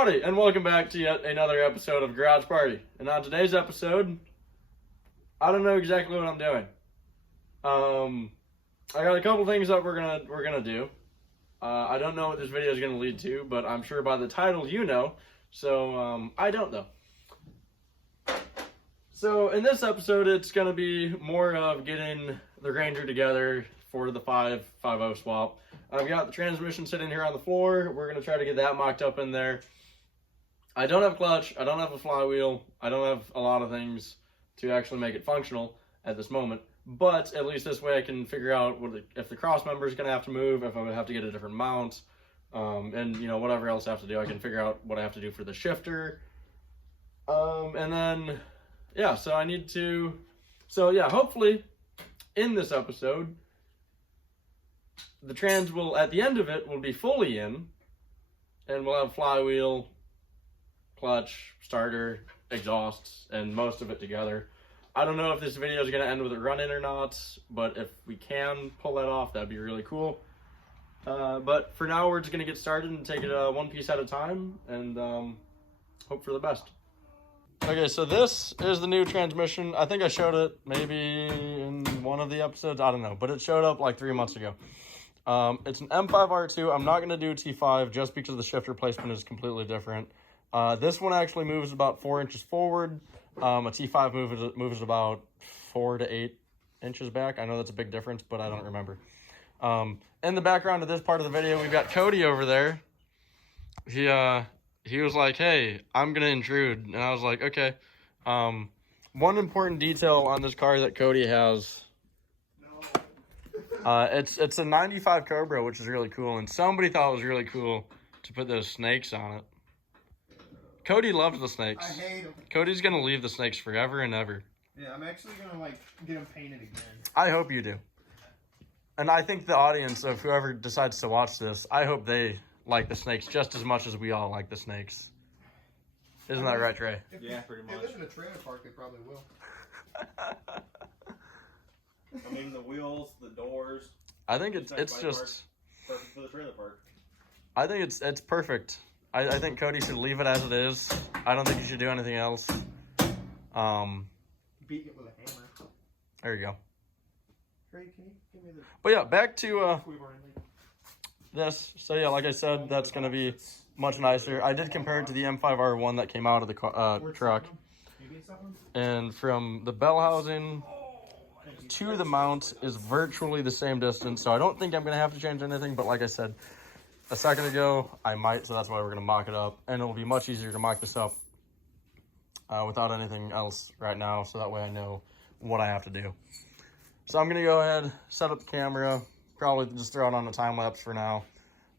Howdy, and welcome back to yet another episode of Garage Party. And on today's episode, I don't know exactly what I'm doing. I got a couple things that we're gonna do. I don't know what this video is gonna lead to, but I'm sure by the title you know. So I don't know. So in this episode, it's gonna be more of getting the Ranger together for the 5.5.0 swap. I've got the transmission sitting here on the floor. We're gonna try to get that mocked up in there. I don't have clutch, I don't have a flywheel, I don't have a lot of things to actually make it functional at this moment, but at least this way I can figure out if the cross member is going to have to move, if I would have to get a different mount, and you know, whatever else I have to do, I can figure out what I have to do for the shifter. And then, yeah, hopefully in this episode, the trans will, at the end of it, will be fully in, and we'll have flywheel, clutch, starter, exhausts, and most of it together. I don't know if this video is going to end with it running or not, but if we can pull that off, that'd be really cool. But for now, we're just going to get started and take it one piece at a time, and hope for the best. Okay, so this is the new transmission. I think I showed it maybe in one of the episodes, I don't know, but it showed up like 3 months ago. It's an M5R2. I'm not going to do T5 just because the shifter placement is completely different. This one actually moves about 4 inches forward. A T5 moves about 4 to 8 inches back. I know that's a big difference, but I don't remember. In the background of this part of the video, we've got Cody over there. He was like, "Hey, I'm gonna intrude," and I was like, "Okay." One important detail on this car that Cody has. It's a 95 Cobra, which is really cool, and somebody thought it was really cool to put those snakes on it. Cody loves the snakes. I hate them. Cody's gonna leave the snakes forever and ever. Yeah, I'm actually gonna get them painted again. I hope you do. And I think the audience of whoever decides to watch this, I hope they like the snakes just as much as we all like the snakes. Isn't that right, Trey? Yeah, pretty much. If they live in a trailer park, they probably will. I mean, the wheels, the doors. I think it's just perfect for the trailer park. I think it's perfect. I think Cody should leave it as it is. I don't think you should do anything else. Beat it with a hammer. There you go. Trey, can you give me the... But yeah, back to this. So yeah, like I said, that's going to be much nicer. I did compare it to the M5R1 that came out of the truck. And from the bell housing to the mount is virtually the same distance. So I don't think I'm going to have to change anything. But like I said a second ago, I might. So that's why we're going to mock it up. And it'll be much easier to mock this up without anything else right now. So that way I know what I have to do. So I'm going to go ahead, set up the camera, probably just throw it on a time lapse for now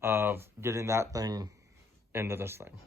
of getting that thing into this thing.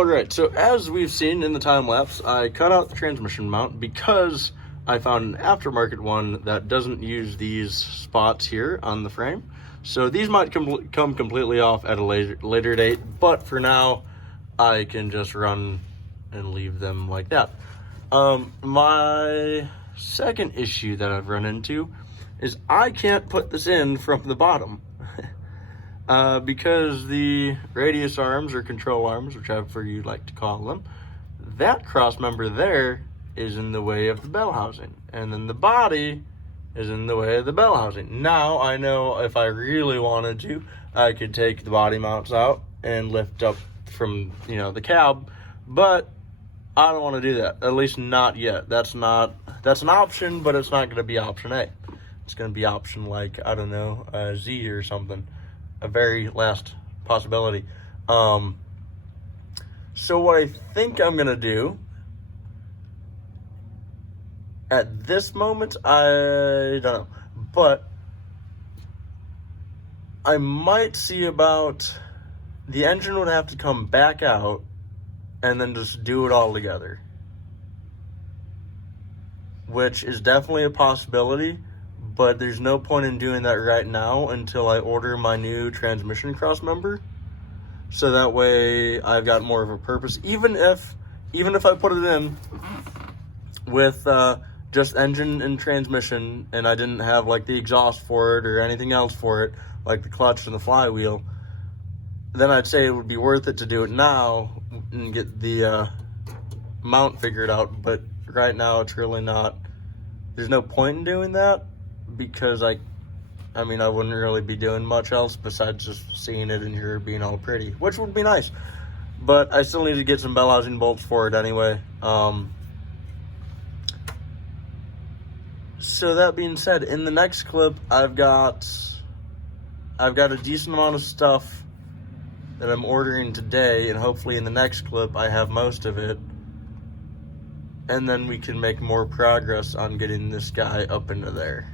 Alright, so as we've seen in the time lapse, I cut out the transmission mount because I found an aftermarket one that doesn't use these spots here on the frame. So these might come completely off at a later date, but for now, I can just run and leave them like that. My second issue that I've run into is I can't put this in from the bottom. Because the radius arms or control arms, whichever you like to call them, that cross member there is in the way of the bell housing, and then the body is in the way of the bell housing. Now I know if I really wanted to, I could take the body mounts out and lift up from, you know, the cab, but I don't want to do that, at least not yet. That's an option, but it's not going to be option A. It's going to be option like, I don't know, Z or something. A very last possibility. So what I think I'm gonna do at this moment, I don't know, but I might see about the engine would have to come back out and then just do it all together, which is definitely a possibility. But there's no point in doing that right now until I order my new transmission cross member. So that way I've got more of a purpose. Even if I put it in with just engine and transmission and I didn't have like the exhaust for it or anything else for it, like the clutch and the flywheel, then I'd say it would be worth it to do it now and get the mount figured out. But right now it's really not. There's no point in doing that. Because I wouldn't really be doing much else besides just seeing it in here being all pretty, which would be nice. But I still need to get some bell housing bolts for it anyway. So that being said, in the next clip, I've got a decent amount of stuff that I'm ordering today, and hopefully in the next clip I have most of it. And then we can make more progress on getting this guy up into there.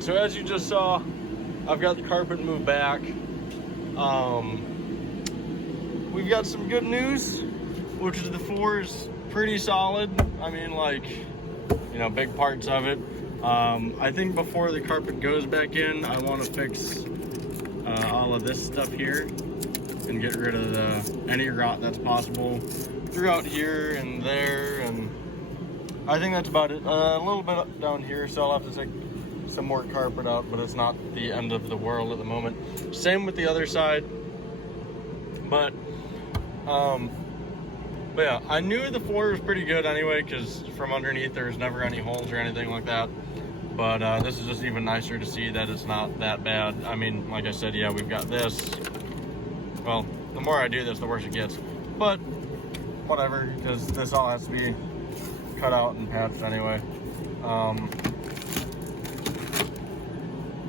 So as you just saw, I've got the carpet moved back. We've got some good news, which is the floor is pretty solid. I mean, like, you know, big parts of it. I think before the carpet goes back in, I want to fix all of this stuff here and get rid of any rot that's possible throughout here and there. And I think that's about it. A little bit up down here, so I'll have to take some more carpet out, but it's not the end of the world at the moment. Same with the other side, but yeah, I knew the floor was pretty good anyway, because from underneath there was never any holes or anything like that. But this is just even nicer to see that it's not that bad. I mean, like I said, yeah, we've got this. Well, the more I do this, the worse it gets, but whatever, because this all has to be cut out and patched anyway.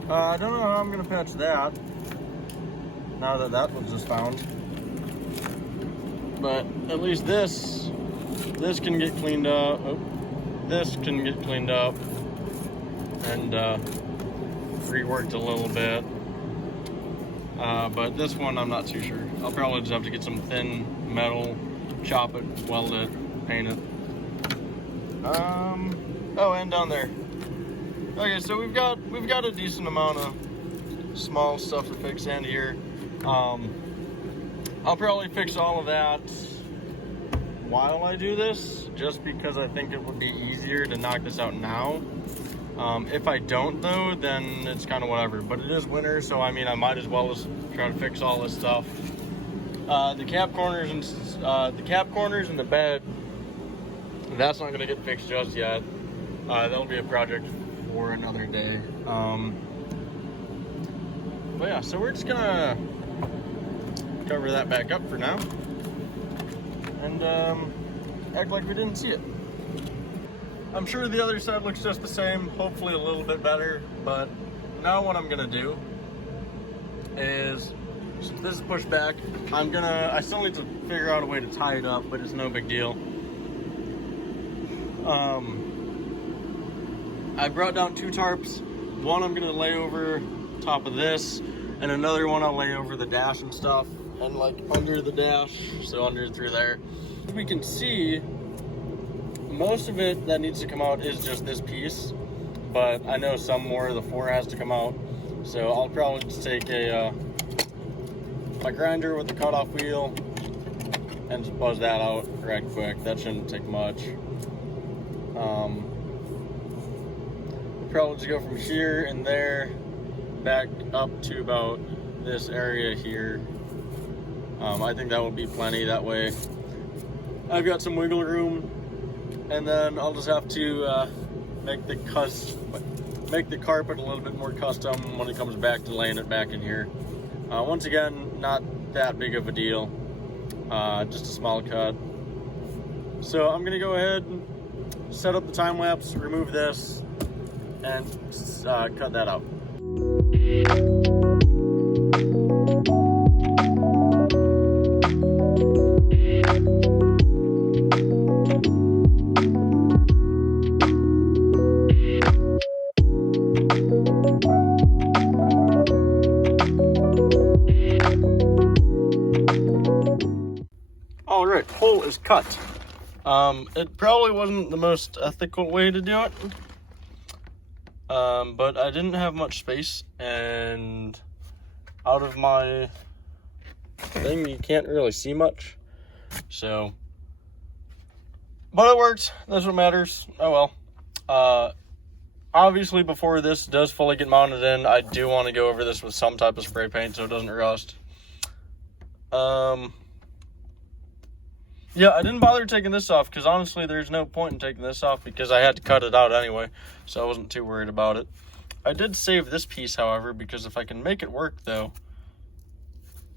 I don't know how I'm gonna patch that now that that was just found, but at least this can get cleaned up. Oh, this can get cleaned up and reworked a little bit, but this one I'm not too sure. I'll probably just have to get some thin metal, chop it, weld it, paint it. Oh, and down there. Okay, so we've got a decent amount of small stuff to fix in here. I'll probably fix all of that while I do this, just because I think it would be easier to knock this out now. If I don't though, then it's kind of whatever, but it is winter, so I mean I might as well just try to fix all this stuff. The cap corners and the bed, that's not going to get fixed just yet. That'll be a project for another day. But yeah, so we're just gonna cover that back up for now and act like we didn't see it. I'm sure the other side looks just the same, hopefully a little bit better, but now what I'm gonna do is, since this is pushed back, I still need to figure out a way to tie it up, but it's no big deal. I brought down 2 tarps. One I'm gonna lay over top of this, and another one I'll lay over the dash and stuff, and like under the dash, so under through there. As we can see, most of it that needs to come out is just this piece, but I know some more of the 4 has to come out, so I'll probably just take my grinder with the cutoff wheel and just buzz that out right quick. That shouldn't take much. We'll probably just go from here and there back up to about this area here. I think that will be plenty. That way I've got some wiggle room, and then I'll just have to make the carpet a little bit more custom when it comes back to laying it back in here. Once again, not that big of a deal, just a small cut. So I'm gonna go ahead and set up the time lapse, remove this, and cut that out. All right, hole is cut. It probably wasn't the most ethical way to do it, but I didn't have much space, and out of my thing you can't really see much, so, but it worked. That's what matters. Oh well. Obviously before this does fully get mounted in, I do want to go over this with some type of spray paint so it doesn't rust. Yeah, I didn't bother taking this off because honestly there's no point in taking this off because I had to cut it out anyway, so I wasn't too worried about it. I did save this piece, however, because if I can make it work though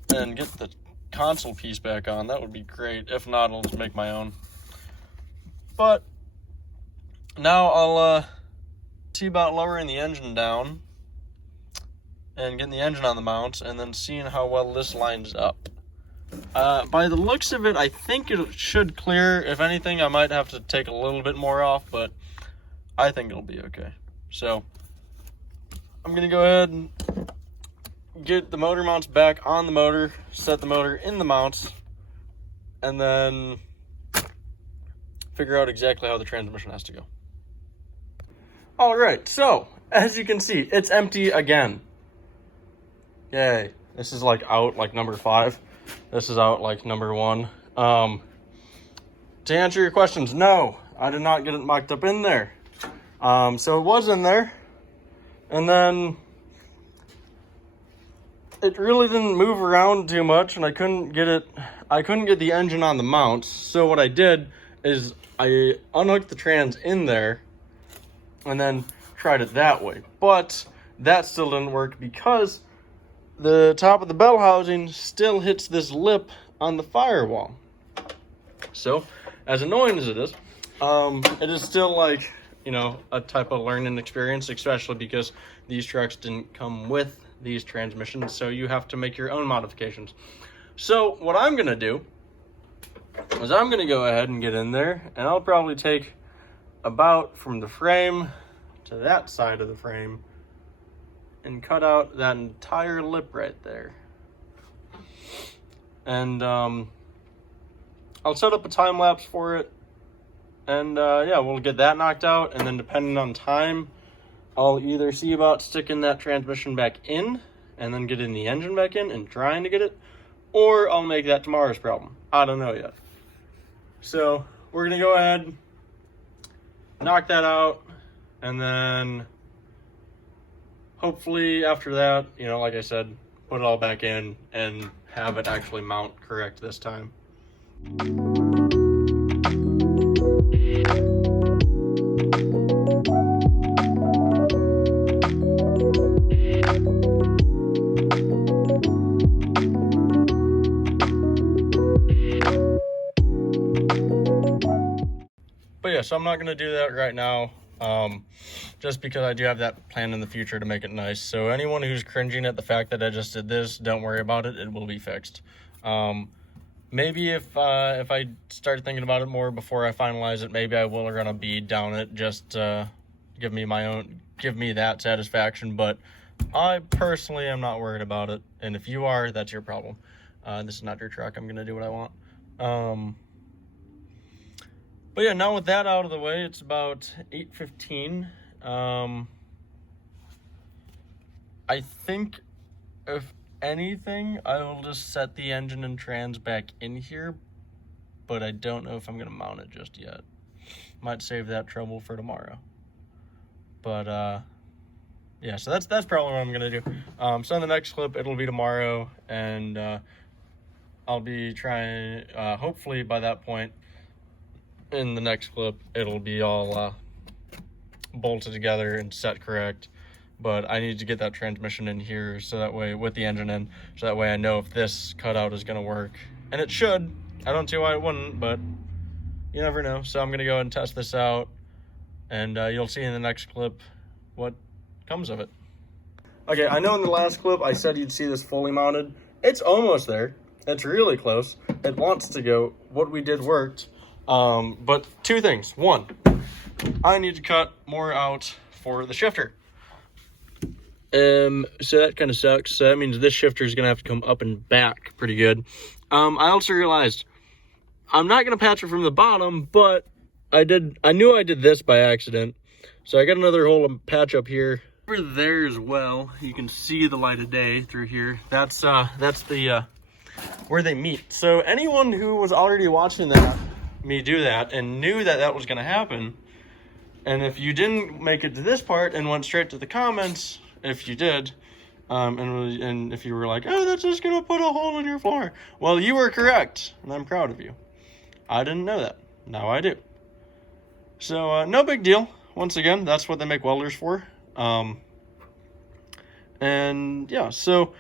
and get the console piece back on, that would be great. If not, I'll just make my own. But now I'll see about lowering the engine down and getting the engine on the mounts and then seeing how well this lines up. By the looks of it, I think it should clear. If anything, I might have to take a little bit more off, but I think it'll be okay. So I'm gonna go ahead and get the motor mounts back on the motor, set the motor in the mounts, and then figure out exactly how the transmission has to go. All right, so as you can see, it's empty again. Yay. This is like out like number 5. This is out like number 1. To answer your questions, no, I did not get it mocked up in there. So it was in there, and then it really didn't move around too much, and I couldn't get the engine on the mounts. So what I did is I unhooked the trans in there and then tried it that way, but that still didn't work because the top of the bell housing still hits this lip on the firewall. So, as annoying as it is still like, you know, a type of learning experience, especially because these trucks didn't come with these transmissions, so you have to make your own modifications. So, what I'm gonna do is I'm gonna go ahead and get in there, and I'll probably take about from the frame to that side of the frame and cut out that entire lip right there. And I'll set up a time lapse for it, and yeah, we'll get that knocked out, and then depending on time, I'll either see about sticking that transmission back in and then getting the engine back in and trying to get it, or I'll make that tomorrow's problem. I don't know yet. So we're gonna go ahead, knock that out, and then hopefully after that, you know, like I said, put it all back in and have it actually mount correct this time. But yeah, so I'm not going to do that right now, just because I do have that plan in the future to make it nice. So anyone who's cringing at the fact that I just did this, don't worry about it. It will be fixed. Maybe if I start thinking about it more before I finalize it, maybe I will run a bead down it, just give me that satisfaction. But I personally am not worried about it. And if you are, that's your problem. This is not your truck. I'm going to do what I want. But yeah, now with that out of the way, it's about 8:15. I think if anything, I will just set the engine and trans back in here, but I don't know if I'm gonna mount it just yet. Might save that trouble for tomorrow. But yeah, so that's probably what I'm gonna do. So in the next clip, it'll be tomorrow, and I'll be trying. Hopefully by that point, in the next clip, it'll be all bolted together and set correct. But I need to get that transmission in here so that way, with the engine in, so that way I know if this cutout is going to work. And it should. I don't see why it wouldn't, but you never know. So I'm going to go and test this out, and you'll see in the next clip what comes of it. Okay, I know in the last clip I said you'd see this fully mounted. It's almost there. It's really close. It wants to go. What we did worked. But two things. One, I need to cut more out for the shifter. So that kind of sucks. So that means this shifter is going to have to come up and back pretty good. I also realized I'm not going to patch it from the bottom, but I knew I did this by accident. So I got another hole to patch up here. Over there as well, you can see the light of day through here. That's the, where they meet. So anyone who was already watching me do that and knew that was going to happen, and if you didn't make it to this part and went straight to the comments, if you did, and if you were like, oh, that's just going to put a hole in your floor, well, you were correct, and I'm proud of you. I didn't know that. Now I do. So no big deal. Once again, that's what they make welders for. And yeah, so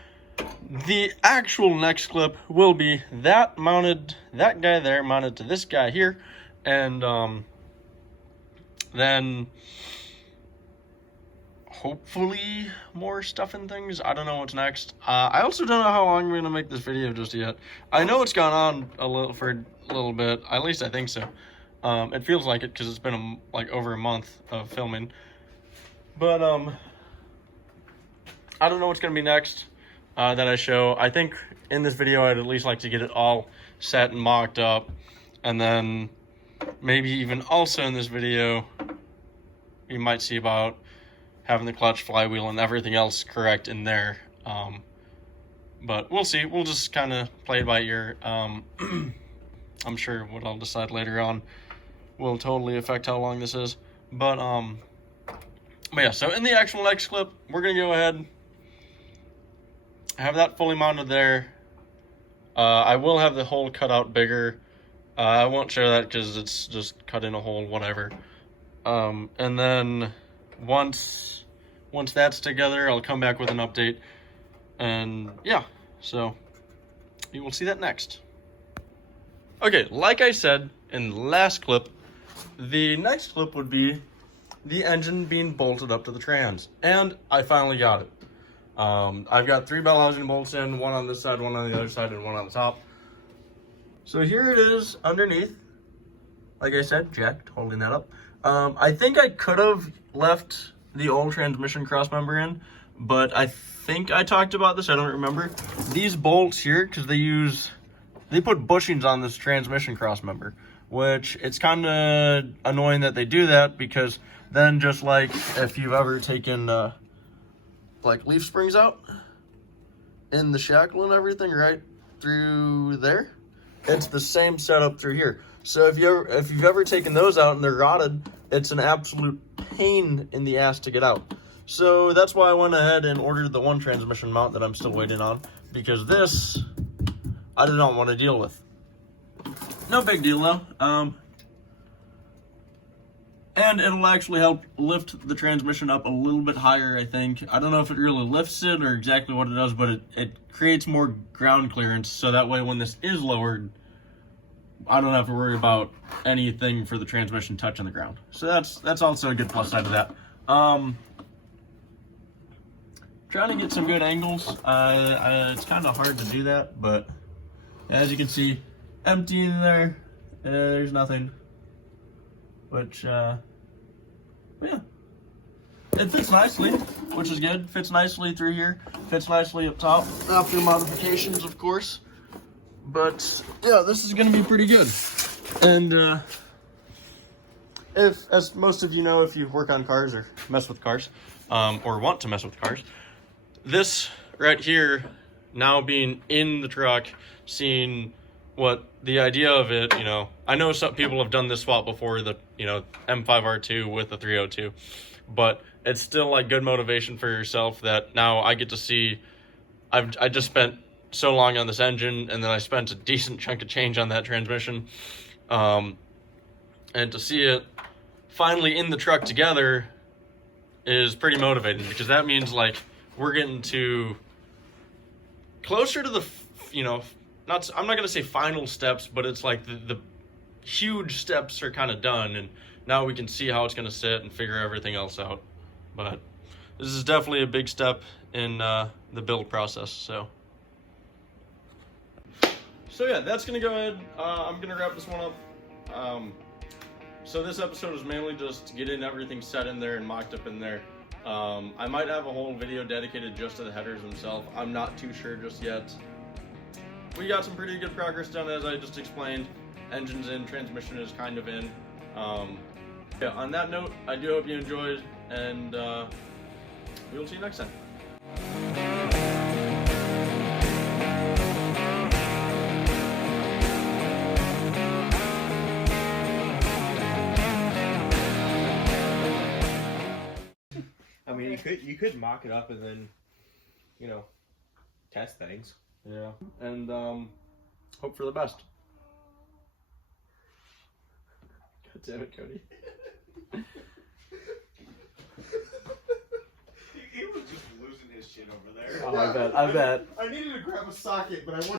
the actual next clip will be that guy there mounted to this guy here, and then hopefully more stuff and things. I don't know what's next. I also don't know how long I'm gonna make this video just yet. I know it's gone on for a little bit. At least I think so. It feels like it because it's been like over a month of filming. But I don't know what's gonna be next. That I show. I think in this video I'd at least like to get it all set and mocked up, and then maybe even also in this video you might see about having the clutch, flywheel, and everything else correct in there. But we'll see. We'll just kind of play it by ear. I'm sure what I'll decide later on will totally affect how long this is. But yeah, so in the actual next clip, we're gonna go ahead, have that fully mounted there. I will have the hole cut out bigger. I won't show that because it's just cut in a hole, whatever. And then once that's together, I'll come back with an update. And yeah, so you will see that next. Okay, like I said in the last clip, the next clip would be the engine being bolted up to the trans. And I finally got it. I've got 3 bell housing bolts in, one on this side, one on the other side, and one on the top. So here it is underneath. Like I said, jacked, holding that up. I think I could have left the old transmission crossmember in, but I think I talked about this, I don't remember. These bolts here, because they put bushings on this transmission crossmember, which it's kind of annoying that they do that, because then just like if you've ever taken like leaf springs out in the shackle and everything right through there, it's the same setup through here. So if you've ever taken those out and they're rotted, it's an absolute pain in the ass to get out. So that's why I went ahead and ordered the one transmission mount that I'm still waiting on, because this I did not want to deal with. No big deal though. And it'll actually help lift the transmission up a little bit higher, I think. I don't know if it really lifts it or exactly what it does, but it creates more ground clearance, so that way when this is lowered, I don't have to worry about anything for the transmission touching the ground. So that's also a good plus side of that. Trying to get some good angles. It's kind of hard to do that, but as you can see, empty in there. There's nothing. Which, yeah, it fits nicely, which is good. Fits nicely through here. Fits nicely up top. After modifications, of course. But yeah, this is gonna be pretty good. And if, as most of you know, if you work on cars or mess with cars, or want to mess with cars, this right here, now being in the truck, seeing what the idea of it, you know, I know some people have done this swap before, the, you know, M5R2 with the 302, but it's still like good motivation for yourself that now I get to see, I just spent so long on this engine, and then I spent a decent chunk of change on that transmission, and to see it finally in the truck together is pretty motivating, because that means like we're getting to closer to the, you know, I'm not going to say final steps, but it's like the huge steps are kind of done, and now we can see how it's going to sit and figure everything else out. But this is definitely a big step in the build process. So yeah, that's going to go ahead. I'm going to wrap this one up. So this episode is mainly just getting everything set in there and mocked up in there. I might have a whole video dedicated just to the headers themselves. I'm not too sure just yet. We got some pretty good progress done, as I just explained. Engine's in, transmission is kind of in. Yeah, on that note, I do hope you enjoyed, and we will see you next time. I mean, you could mock it up and then, you know, test things. Yeah, and hope for the best. God damn it, Cody. He was just losing his shit over there. Oh, I bet. I needed to grab a socket, but I wanted